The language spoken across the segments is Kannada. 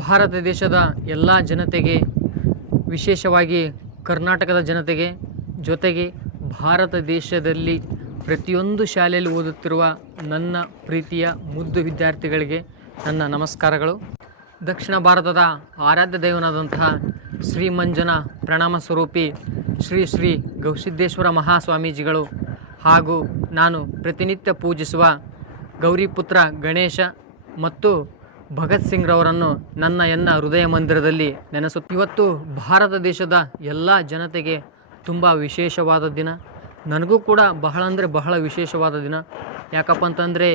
ಭಾರತ ದೇಶದ ಎಲ್ಲ ಜನತೆಗೆ, ವಿಶೇಷವಾಗಿ ಕರ್ನಾಟಕದ ಜನತೆಗೆ ಜೊತೆಗೆ ಭಾರತ ದೇಶದಲ್ಲಿ ಪ್ರತಿಯೊಂದು ಶಾಲೆಯಲ್ಲಿ ಓದುತ್ತಿರುವ ನನ್ನ ಪ್ರೀತಿಯ ಮುದ್ದು ವಿದ್ಯಾರ್ಥಿಗಳಿಗೆ ನನ್ನ ನಮಸ್ಕಾರಗಳು. ದಕ್ಷಿಣ ಭಾರತದ ಆರಾಧ್ಯ ದೈವನಾದಂತಹ ಶ್ರೀ ಮಂಜನ ಪ್ರಣಾಮ ಸ್ವರೂಪಿ ಶ್ರೀ ಶ್ರೀ ಗೌಸಿದ್ದೇಶ್ವರ ಮಹಾಸ್ವಾಮೀಜಿಗಳು ಹಾಗೂ ನಾನು ಪ್ರತಿನಿತ್ಯ ಪೂಜಿಸುವ ಗೌರಿಪುತ್ರ ಗಣೇಶ ಮತ್ತು ಭಗತ್ ಸಿಂಗ್ ರವರನ್ನು ನನ್ನ ಎನ್ನ ಹೃದಯ ಮಂದಿರದಲ್ಲಿ ನೆನೆಸು ಇವತ್ತು ಭಾರತ ದೇಶದ ಎಲ್ಲ ಜನತೆಗೆ ತುಂಬ ವಿಶೇಷವಾದ ದಿನ. ನನಗೂ ಕೂಡ ಬಹಳ ಅಂದರೆ ಬಹಳ ವಿಶೇಷವಾದ ದಿನ. ಯಾಕಪ್ಪ ಅಂತಂದರೆ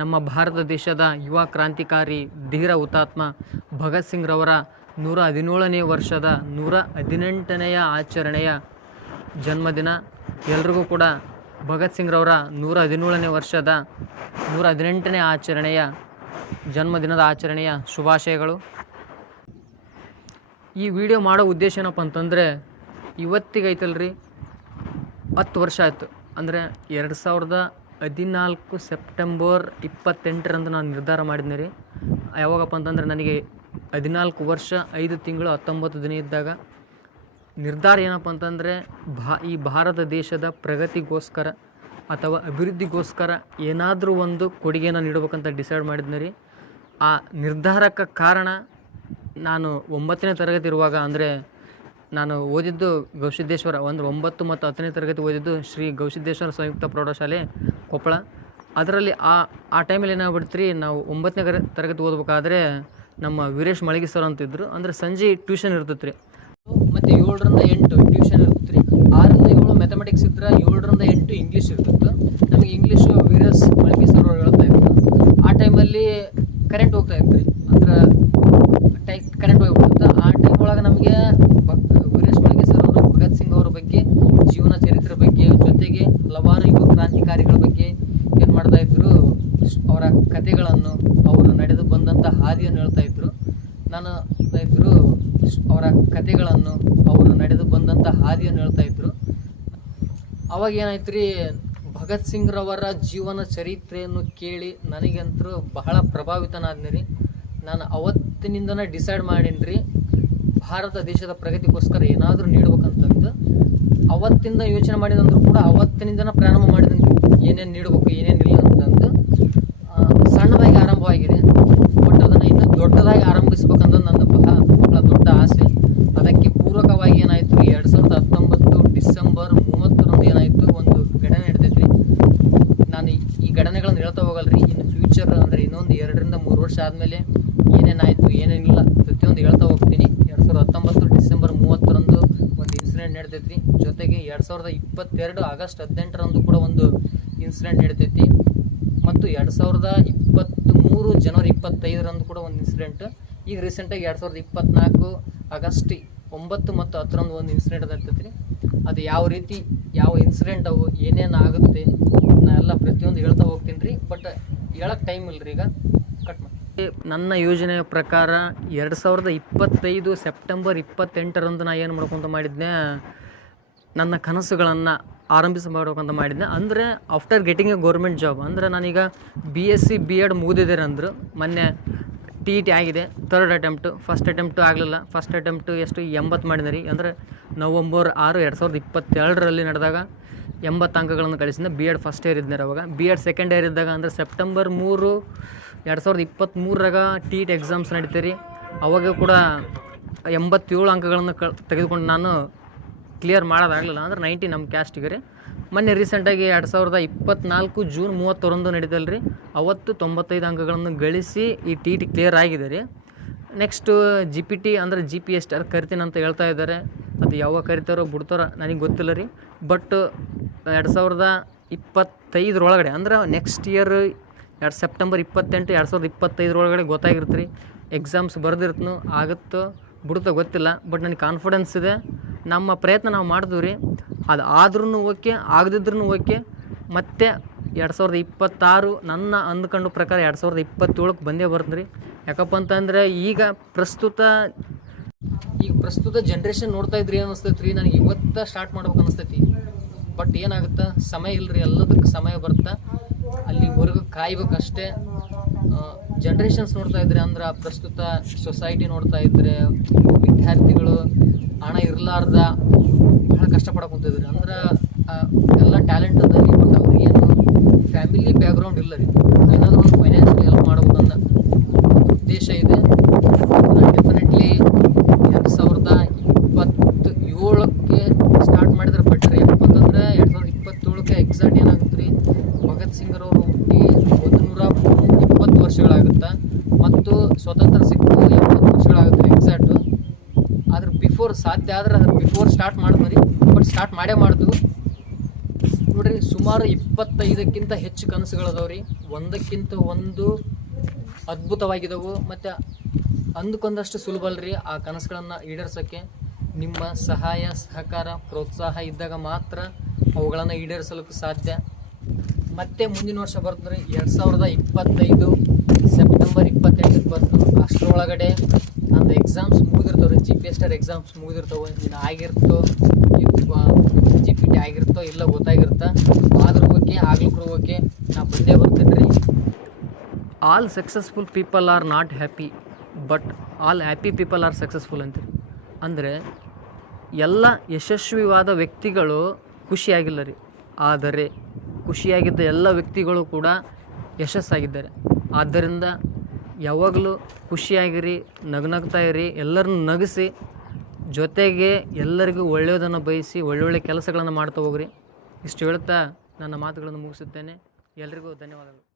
ನಮ್ಮ ಭಾರತ ದೇಶದ ಯುವ ಕ್ರಾಂತಿಕಾರಿ ಧೀರ ಹುತಾತ್ಮ ಭಗತ್ ಸಿಂಗ್ ರವರ ನೂರ ಹದಿನೇಳನೇ ವರ್ಷದ ನೂರ ಹದಿನೆಂಟನೆಯ ಆಚರಣೆಯ ಜನ್ಮದಿನ. ಎಲ್ರಿಗೂ ಕೂಡ ಭಗತ್ ಸಿಂಗ್ ರವರ ನೂರ ಹದಿನೇಳನೇ ವರ್ಷದ ನೂರ ಹದಿನೆಂಟನೇ ಆಚರಣೆಯ ಜನ್ಮದಿನದ ಆಚರಣೆಯ ಶುಭಾಶಯಗಳು. ಈ ವಿಡಿಯೋ ಮಾಡೋ ಉದ್ದೇಶ ಏನಪ್ಪ ಅಂತಂದರೆ, ಇವತ್ತಿಗೆ ಐತಲ್ರಿ, ಹತ್ತು ವರ್ಷ ಆಯಿತು. ಅಂದರೆ ಎರಡು ಸಾವಿರದ ಹದಿನಾಲ್ಕು ಸೆಪ್ಟೆಂಬರ್ ಇಪ್ಪತ್ತೆಂಟರಂದು ನಾನು ನಿರ್ಧಾರ ಮಾಡಿದ್ನಿ ರೀ. ಯಾವಾಗಪ್ಪ ಅಂತಂದರೆ ನನಗೆ ಹದಿನಾಲ್ಕು ವರ್ಷ, ಐದು ತಿಂಗಳು, ಹತ್ತೊಂಬತ್ತು ದಿನ ಇದ್ದಾಗ ನಿರ್ಧಾರ ಏನಪ್ಪ ಅಂತಂದರೆ, ಭಾ, ಈ ಭಾರತ ದೇಶದ ಪ್ರಗತಿಗೋಸ್ಕರ ಅಥವಾ ಅಭಿವೃದ್ಧಿಗೋಸ್ಕರ ಏನಾದರೂ ಒಂದು ಕೊಡುಗೆನ ನೀಡಬೇಕಂತ ಡಿಸೈಡ್ ಮಾಡಿದ್ನಿ ರೀ. ಆ ನಿರ್ಧಾರಕ್ಕೆ ಕಾರಣ ನಾನು ಒಂಬತ್ತನೇ ತರಗತಿ ಇರುವಾಗ ಅಂದರೆ ನಾನು ಓದಿದ್ದು ಗೌಸಿದ್ದೇಶ್ವರ ಒಂದು ಒಂಬತ್ತು ಮತ್ತು ಹತ್ತನೇ ತರಗತಿ ಓದಿದ್ದು ಶ್ರೀ ಗೌಸಿದ್ದೇಶ್ವರ ಸಂಯುಕ್ತ ಪ್ರೌಢಶಾಲೆ, ಕೊಪ್ಪಳ. ಅದರಲ್ಲಿ ಆ ಆ ಟೈಮಲ್ಲಿ ಏನಾಗ್ಬಿಡ್ತು ರೀ ನಾವು ಒಂಬತ್ತನೇ ತರಗತಿ ಓದಬೇಕಾದ್ರೆ ನಮ್ಮ ವೀರೇಶ್ ಮಳಿಗೆ ಸರ್ ಅಂತಿದ್ರು. ಅಂದರೆ ಸಂಜೆ ಟ್ಯೂಷನ್ ಇರ್ತೈತೆ ರೀ ಮತ್ತು ಏಳರಿಂದ ಎಂಟು ಟ್ಯೂಷನ್ ಇರ್ತೈತೆ ರೀ ಆರರಿಂದ ಏಳು ಮ್ಯಾಥಮೆಟಿಕ್ಸ್ ಇದ್ರೆ ಏಳರಿಂದ ಎಂಟು ಇಂಗ್ಲೀಷ್ ಇರ್ತಿತ್ತು. ನಮಗೆ ಇಂಗ್ಲೀಷು ವೀರೇಶ್ ಮಳಗಿ ಸರ್ ಅವ್ರು ಹೇಳ್ತಾ ಇದ್ರು ಆ ಟೈಮಲ್ಲಿ ಕರೆಂಟ್ ಹೋಗ್ತಾ ಇತ್ತು ರೀ. ಅಂದ್ರೆ ಟೈ ಕರೆಂಟ್ ಹೋಗ್ಬಿಡುತ್ತೆ, ಆ ಟೈಮ್ ಒಳಗೆ ನಮಗೆ ವೀರೇಶ್ ಮಳಿಗೆ ಸರ್ ಅವರು, ಭಗತ್ ಸಿಂಗ್ ಅವರ ಬಗ್ಗೆ, ಜೀವನ ಚರಿತ್ರೆ ಬಗ್ಗೆ, ಜೊತೆಗೆ ಹಲವಾರು ಯುವ ಕ್ರಾಂತಿಕಾರಿಗಳ ಬಗ್ಗೆ ಏನು ಮಾಡ್ತಾ ಇದ್ರು, ಅವರ ಕಥೆಗಳನ್ನು ಅವರು ನಡೆದು ಬಂದಂಥ ಹಾದಿಯನ್ನು ಹೇಳ್ತಾ ಇದ್ರು. ನಾನು ಇದ್ರು, ಅವರ ಕಥೆಗಳನ್ನು ಅವರು ನಡೆದು ಬಂದಂಥ ಹಾದಿಯನ್ನು ಹೇಳ್ತಾ ಇದ್ರು. ಅವಾಗ ಏನಾಯ್ತು ರೀ ಭಗತ್ ಸಿಂಗ್ ರವರ ಜೀವನ ಚರಿತ್ರೆಯನ್ನು ಕೇಳಿ ನನಗಂತೂ ಬಹಳ ಪ್ರಭಾವಿತನಾದ್ನಿ ರೀ ನಾನು ಅವತ್ತಿನಿಂದನೇ ಡಿಸೈಡ್ ಮಾಡೀನಿ ರೀ ಭಾರತ ದೇಶದ ಪ್ರಗತಿಗೋಸ್ಕರ ಏನಾದರೂ ನೀಡ್ಬೇಕಂತಂದು. ಅವತ್ತಿಂದ ಯೋಚನೆ ಮಾಡಿದಂದ್ರೂ ಕೂಡ ಅವತ್ತಿನಿಂದನೇ ಪ್ರಾರಂಭ ಮಾಡಿದ್ದೀನಿ ಏನೇನು ನೀಡಬೇಕು, ಏನೇನಿಲ್ಲ ಅಂತಂದು ಆ, ಸಣ್ಣದಾಗಿ ಆರಂಭವಾಗಿದೆ ಬಟ್ ಅದನ್ನು ಇನ್ನೂ ದೊಡ್ಡದಾಗಿ ಆರಂಭಿಸ್ಬೇಕಂತ ನನ್ನ ಬಹಳ ಬಹಳ ದೊಡ್ಡ ಆಸೆ ಅದಕ್ಕೆ ಪೂರಕವಾಗಿ ಏನಾಯಿತು ಎರಡು ಸಾವಿರದ ಹತ್ತೊಂಬತ್ತು ಡಿಸೆಂಬರ್ ಮೂವತ್ತರಂದು ಏನಾಯಿತು ಒಂದು ಘಟನೆ ನಡೆದೈತ್ರಿ ನಾನು ಈ- ಈ ಘಟನೆಗಳನ್ನು ಹೇಳ್ತಾ ಹೋಗಲ್ರಿ ಇನ್ನು ಫ್ಯೂಚರ್ ಅಂದರೆ ಇನ್ನೊಂದು ಎರಡರಿಂದ ಮೂರು ವರ್ಷ ಆದಮೇಲೆ ಏನೇನಾಯಿತು ಏನೇನಿಲ್ಲ ಪ್ರತಿಯೊಂದು ಹೇಳ್ತಾ ಹೋಗ್ತೀನಿ ಎರಡು ಸಾವಿರದ ಹತ್ತೊಂಬತ್ತು ಡಿಸೆಂಬರ್ ಮೂವತ್ತರಂದು ಒಂದು ಇನ್ಸಿಡೆಂಟ್ ಜೊತೆಗೆ ಎರಡು ಸಾವಿರದ ಇಪ್ಪತ್ತೆರಡು ಆಗಸ್ಟ್ ಹದಿನೆಂಟರಂದು ಕೂಡ ಒಂದು ಇನ್ಸಿಡೆಂಟ್ ನಡೆದೈತಿ ಮತ್ತು ಎರಡು ಸಾವಿರದ ಇಪ್ಪತ್ತ್ಮೂರು ಜನವರಿ ಇಪ್ಪತ್ತೈದರಂದು ಕೂಡ ಒಂದು ಇನ್ಸಿಡೆಂಟ್ ಈಗ ರೀಸೆಂಟಾಗಿ ಎರಡು ಸಾವಿರದ ಇಪ್ಪತ್ತ್ನಾಲ್ಕು ಆಗಸ್ಟ್ ಒಂಬತ್ತು ಮತ್ತು ಹತ್ತರಂದು ಒಂದು ಇನ್ಸಿಡೆಂಟ್ ಆಗ್ತೈತಿ ಅದು ಯಾವ ರೀತಿ, ಯಾವ ಇನ್ಸಿಡೆಂಟ್ ಅವು, ಏನೇನು ಆಗುತ್ತೆ, ನಾ ಎಲ್ಲ ಪ್ರತಿಯೊಂದು ಹೇಳ್ತಾ ಹೋಗ್ತೀನಿ ರೀ. ಬಟ್ ಹೇಳಕ್ಕೆ ಟೈಮ್ ಇಲ್ಲ ರೀ ಈಗ. ನನ್ನ ಯೋಜನೆಯ ಪ್ರಕಾರ ಎರಡು ಸಾವಿರದ ಇಪ್ಪತ್ತೈದು ಸೆಪ್ಟೆಂಬರ್ ಇಪ್ಪತ್ತೆಂಟರಂದು ನಾನು ಏನು ಮಾಡ್ಕೊಂತ ಮಾಡಿದ್ದೆ ನನ್ನ ಕನಸುಗಳನ್ನು ಆರಂಭಿಸಿ ಮಾಡ್ಬೇಕಂತ ಮಾಡಿದ್ದೆ ಅಂದರೆ after getting a government job ಅಂದರೆ ನಾನೀಗ B S C B Ed ಮುಗಿದಿದ್ದಾರೆ ಅಂದರು. ಮೊನ್ನೆ ಟಿ ಟಿ ಆಗಿದೆ ಥರ್ಡ್ ಅಟೆಂಪ್ಟು ಫಸ್ಟ್ ಅಟೆಂಪ್ಟು ಆಗಲಿಲ್ಲ. ಫಸ್ಟ್ ಅಟೆಂಪ್ಟು ಎಷ್ಟು? ಎಂಬತ್ತು ಮಾಡಿದೆ ರೀ ಅಂದರೆ ನವಂಬರ್ ಆರು ಎರಡು ಸಾವಿರದ ಇಪ್ಪತ್ತೆರಡರಲ್ಲಿ ನಡೆದಾಗ ಎಂಬತ್ತು ಅಂಕಗಳನ್ನು ಗಳಿಸಿದ ಬಿ ಎಡ್ ಫಸ್ಟ್ ಇಯರ್ ಇದ್ದೆ ಅವಾಗ. ಬಿ ಎಡ್ ಸೆಕೆಂಡ್ ಇಯರ್ ಇದ್ದಾಗ ಅಂದರೆ ಸೆಪ್ಟೆಂಬರ್ ಮೂರು ಎರಡು ಸಾವಿರದ ಇಪ್ಪತ್ತ್ಮೂರಾಗ ಟಿ ಇ ಟಿ ಎಕ್ಸಾಮ್ಸ್ ನಡೀತೀರಿ. ಅವಾಗ ಕೂಡ ಎಂಬತ್ತೇಳು ಅಂಕಗಳನ್ನು ಕ, ತೆಗೆದುಕೊಂಡು ನಾನು ಕ್ಲಿಯರ್ ಮಾಡೋದಾಗಲಿಲ್ಲ. ಅಂದ್ರೆ ನೈಂಟಿ ನಮ್ಮ ಕ್ಯಾಸ್ಟಿಗೆ ರೀ. ಮೊನ್ನೆ ರೀಸೆಂಟಾಗಿ ಎರಡು ಸಾವಿರದ ಇಪ್ಪತ್ನಾಲ್ಕು ಜೂನ್ ಮೂವತ್ತರಂದು ನಡೀತಲ್ಲ ರೀ ಅವತ್ತು ತೊಂಬತ್ತೈದು ಅಂಕಗಳನ್ನು ಗಳಿಸಿ ಈ ಟಿ ಟಿ ಕ್ಲಿಯರ್ ಆಗಿದೆ ರೀ. ನೆಕ್ಸ್ಟು ಜಿ ಪಿ ಟಿ ಅಂದರೆ ಜಿ ಪಿ ಎಸ್ ಟಿ ಕರಿತೀನಿ ಅಂತ ಹೇಳ್ತಾ ಇದ್ದಾರೆ. ಅದು ಯಾವಾಗ ಕರಿತಾರೋ ಬಿಡ್ತಾರೋ ನನಗೆ ಗೊತ್ತಿಲ್ಲ ರೀ. ಬಟ್ ಎರಡು ಸಾವಿರದ ಇಪ್ಪತ್ತೈದರೊಳಗಡೆ ಅಂದ್ರೆ ನೆಕ್ಸ್ಟ್ ಇಯರ್ ಎರಡು ಸೆಪ್ಟೆಂಬರ್ ಇಪ್ಪತ್ತೆಂಟು, ಎರಡು ಸಾವಿರದ ಇಪ್ಪತ್ತೈದರೊಳಗಡೆ ಗೊತ್ತಾಗಿರ್ತೀರಿ ಎಕ್ಸಾಮ್ಸ್ ಬರ್ದಿರ್ತನು ಆಗುತ್ತೋ ಬಿಡುತ್ತೋ ಗೊತ್ತಿಲ್ಲ ಬಟ್ ನನಗೆ ಕಾನ್ಫಿಡೆನ್ಸ್ ಇದೆ. ನಮ್ಮ ಪ್ರಯತ್ನ ನಾವು ಮಾಡಿದ್ವಿ ರೀ. ಅದು ಆದ್ರೂ ಓಕೆ ಆಗದಿದ್ರೂ ಓಕೆ. ಮತ್ತೆ ಎರಡು ಸಾವಿರದ ಇಪ್ಪತ್ತಾರು ನನ್ನ ಅಂದ್ಕೊಂಡು ಪ್ರಕಾರ ಎರಡು ಸಾವಿರದ ಇಪ್ಪತ್ತೇಳಕ್ಕೆ ಬಂದೇ ಬರ್ತದೆ ರೀ. ಯಾಕಪ್ಪ ಅಂತಂದರೆ ಈಗ ಪ್ರಸ್ತುತ ಈಗ ಪ್ರಸ್ತುತ ಜನ್ರೇಷನ್ ನೋಡ್ತಾ ಇದ್ರಿ ಅನಿಸ್ತೈತೆ ರೀ ನನಗೆ ಇವತ್ತ ಸ್ಟಾರ್ಟ್ ಮಾಡ್ಬೇಕು ಅನಿಸ್ತೈತಿ. ಬಟ್ ಏನಾಗುತ್ತೆ? ಸಮಯ ಇಲ್ಲರಿ ಎಲ್ಲದಕ್ಕೆ ಸಮಯ ಬರುತ್ತೆ? ಅಲ್ಲಿವರೆಗೂ ಕಾಯ್ಬೇಕಷ್ಟೇ. ಜನ್ರೇಷನ್ಸ್ ನೋಡ್ತಾ ಇದ್ರೆ ಅಂದ್ರೆ ಪ್ರಸ್ತುತ ಸೊಸೈಟಿ ನೋಡ್ತಾ ಇದ್ರೆ ವಿದ್ಯಾರ್ಥಿಗಳು ಹಣ ಇರಲಾರ್ದ ಭಾಳ ಕಷ್ಟಪಡಕ್ಕೆ ಕುಂತಿದ್ರೆ. ಅಂದ್ರೆ ಎಲ್ಲ ಟ್ಯಾಲೆಂಟ್ ಅದ ರೀ ಏನು ಫ್ಯಾಮಿಲಿ ಬ್ಯಾಕ್ಗ್ರೌಂಡ್ ಇಲ್ಲ ರೀ. ಏನಾದರೂ ಒಂದು ಫೈನಾನ್ಷಿಯಲ್ ಹೆಲ್ಪ್ ಮಾಡ್ಬೇಕನ್ನೋ ಒಂದು ಉದ್ದೇಶ ಇದೆ ಡೆಫಿನೆಟ್ಲಿ ಎರಡು ಸಾವಿರದ ಇಪ್ಪತ್ತು ಏಳಕ್ಕೆ ಸ್ಟಾರ್ಟ್ ಮಾಡಿದ್ರೆ ಬೆಟ್ರ್ ಯಾಕಪ್ಪ ಅಂತಂದ್ರೆ ಎರಡು ಸಾವಿರದ ಇಪ್ಪತ್ತೇಳಕ್ಕೆ ಎಕ್ಸಾಕ್ಟ್ ಏನಾಗುತ್ತೆ ರೀ ಭಗತ್ ಸಿಂಗರ್ ಅವರು ಹುಟ್ಟಿ ಒಂದು ನೂರ ಇಪ್ಪತ್ತು ವರ್ಷಗಳಾಗುತ್ತೆ ಮತ್ತು ಸ್ವತಂತ್ರ ಸಿಕ್ಕು ಎಪ್ಪತ್ತು ವರ್ಷಗಳಾಗುತ್ತೆ ರೀ ಎಕ್ಸಾಕ್ಟು ಅದ್ರ ಸಾಧ್ಯ ಆದ್ರೆ ಅದ್ರ ಬಿಫೋರ್ ಸ್ಟಾರ್ಟ್ ಮಾಡಿದ್ರಿ ಬಟ್ ಸ್ಟಾರ್ಟ್ ಮಾಡೇ ಮಾಡ್ತೀವಿ ನೋಡ್ರಿ, ಸುಮಾರು ಇಪ್ಪತ್ತೈದಕ್ಕಿಂತ ಹೆಚ್ಚು ಕನಸುಗಳದಾವ್ರಿ ಒಂದಕ್ಕಿಂತ ಒಂದು ಅದ್ಭುತವಾಗಿದ್ದವು ಮತ್ತು ಅಂದ್ಕೊಂಡಷ್ಟು ಸುಲಭ ಅಲ್ರಿ ಆ ಕನಸುಗಳನ್ನು ಈಡೇರ್ಸೋಕ್ಕೆ. ನಿಮ್ಮ ಸಹಾಯ, ಸಹಕಾರ, ಪ್ರೋತ್ಸಾಹ ಇದ್ದಾಗ ಮಾತ್ರ ಅವುಗಳನ್ನು ಈಡೇರಿಸಲಿಕ್ಕೆ ಸಾಧ್ಯ. ಮತ್ತೆ ಮುಂದಿನ ವರ್ಷ ಬರ್ತದ್ರಿ ಎರಡು ಸಾವಿರದ ಇಪ್ಪತ್ತೈದು ಸೆಪ್ಟೆಂಬರ್ ಇಪ್ಪತ್ತೆಂಟಕ್ಕೆ ಬಂತು ಅಷ್ಟರೊಳಗಡೆ ನಂದು exams ಮುಗಿದಿರ್ತಾವೆ G P S T R exams ಮುಗಿದಿರ್ತಾವೆ ನೀನು ಆಗಿರ್ತೋ ಜಿ ಪಿ ಟಿ ಆಗಿರ್ತೋ, ಇಲ್ಲ ಗೊತ್ತಾಗಿರುತ್ತೆ ಅದ್ರ ಬಗ್ಗೆ ಓಕೆ ನಾ ಬಂದೇ ಬರ್ತೀನಿ ರೀ. All successful people are not happy but all happy people are successful ಅಂತೀರಿ. ಅಂದರೆ, ಎಲ್ಲ ಯಶಸ್ವಿವಾದ ವ್ಯಕ್ತಿಗಳು ಖುಷಿಯಾಗಿಲ್ಲ ರೀ. ಆದರೆ, ಖುಷಿಯಾಗಿದ್ದ ಎಲ್ಲ ವ್ಯಕ್ತಿಗಳು ಕೂಡ ಯಶಸ್ಸಾಗಿದ್ದಾರೆ. ಆದ್ದರಿಂದ ಯಾವಾಗಲೂ ಖುಷಿಯಾಗಿರಿ, ನಗ್ನಗ್ತಾ ಇರಿ, ಎಲ್ಲರನ್ನು ನಗಿಸಿ, ಜೊತೆಗೆ ಎಲ್ಲರಿಗೂ ಒಳ್ಳೆಯದನ್ನು ಬಯಸಿ, ಒಳ್ಳೊಳ್ಳೆ ಕೆಲಸಗಳನ್ನು ಮಾಡ್ತಾ ಹೋಗ್ರಿ. ಇಷ್ಟು ಹೇಳ್ತಾ ನನ್ನ ಮಾತುಗಳನ್ನು ಮುಗಿಸುತ್ತೇನೆ. ಎಲ್ರಿಗೂ ಧನ್ಯವಾದಗಳು.